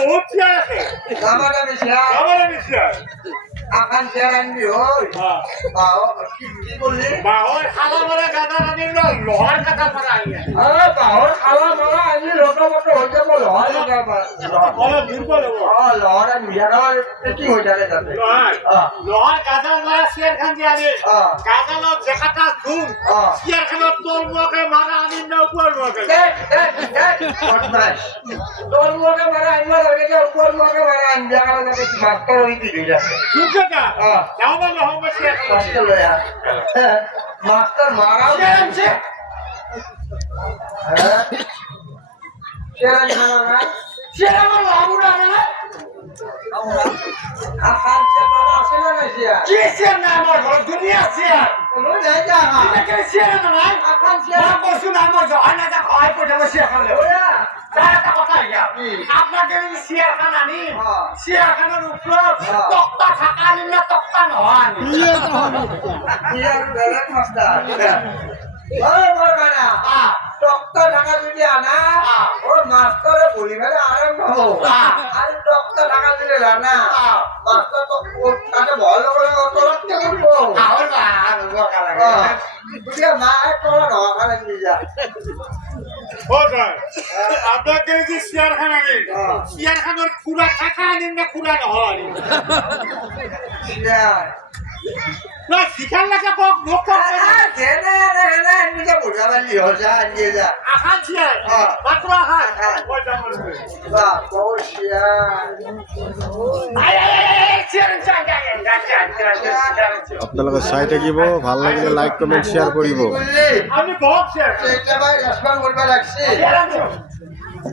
বহুত চেয়ার আছে আমাদের মিশিয়া আমাদের মিশিয়ার আকান চেয়ার আনবি হই বাও কি বললি বাহর খালা মারা গাদা আনি লোহার কাটা মারা আনি আরে বাহর খাওয়া মারা আনি লোটা মতো হই যাব লোহার বড় দুর্বল লোহার মিয়ার কি হই যাবে তাতে লোহার গাদা মারা শেয়ার খান দিয়ে আনি গাদা লো জাকাটা ধুম শেয়ার খান তোর মুখে মারা আনি না উপর মুখে তোর মুখে মারা আনি হয়ে গেছে উপর মুখে মারা আনি জায়গা যাবে মাস্টার হই দিবি যা সুজটা যাও না লোহার শেয়ার মাস্টার লয়া মাস্টার মারা গেছে শেরান খানা শেরান বাবুরা না আমরা আখান চেপা আছে না সিয়া কি শেয়ার না আমার দুনিয়া শেয়ার ওই নাই যা এটা শেয়ার না ভাই আখান শেয়ার বসু না আমার জহানা যা খাই পড়ে শেয়ার খালে ওয়া একটা কথা ইয়া আপনাকে শেয়ার খান আনি শেয়ার খানের উপর তক্তা থাকা আনি না তক্তা নয় ইয়ার বেলা মাস্টার ওই বড়খানা টক্তা ঢাকা যদি আনা ও মাস্টারে বলি মানে আরম্ভ হবো আর টক্তা ঢাকা দিলে না মাস্টার তো তাকে ভালো করে তলাতে করবো আর বকা লাগে বুঝে মা তোলা নখানে নিয়ে যা আপনাকে যে শেয়ার খান আনি শেয়ার খানের খুরা থাকা আনি না খুরা নয় না শিখার লাগে কক মুখ জেনে রে নিজে বুঝাবালি হজা নিয়ে যা আখান শেয়ার মাত্র আখান ওইটা মনে বাহ বসিয়া আপোনালোকে চাই থাকিব ভাল লাগিলে লাইক কমেন্ট শ্বেয়াৰ কৰিব আমি বহুত শেয়ার এটা ভাই রেসপন্স করবা লাগছে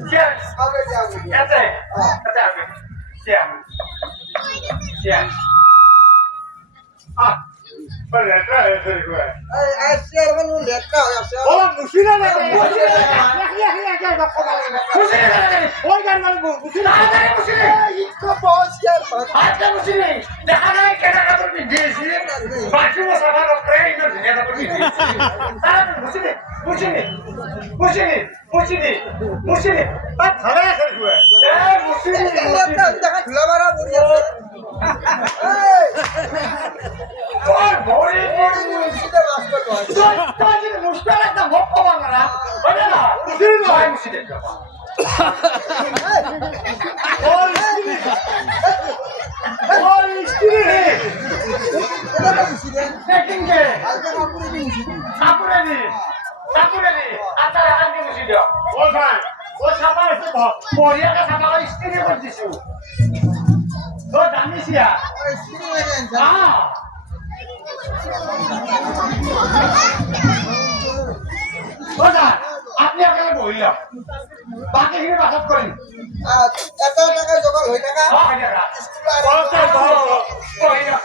শেয়ার আগে যাও আছে আছে share share Pero atrás es el güey. এই শেয়ার বানু লেখা আছে Hola, musina de. Oiga, hermano, musina. ইকো বস শেয়ার Hasta musina. Déjame que haga por mi dice. Máximo sábado cree no tiene por mi dice. Ah, musina. Musina. Musina. Musina. Musina. Ah, thara es el güey. Musina. দেখা খোলা মারা পড়ি আছে এই Oy, bori bori. মুসিদে master বস Tabii müşterek de hoppa bana. Öyle mi? Musina da aynı şey dedi. Oy, istiri. Oy, istiri. এটা মুসিদে Tekin ke. Alka কাপুরে কি মুসিদে Kapureni. Kapureni. Atara hangi musida? O sen. O şapa ise bak. Boriya ka şapa istiri করছিস। তো জানিস ya. ওই সিনি লাগেন হ্যাঁ। ওটা আপনি আপনাকে বইলা বাকি কি বাসাত করেন এত টাকা জোগাড় হই টাকা হ্যাঁ টাকা স্কুল আর বলতে বলতে কইরা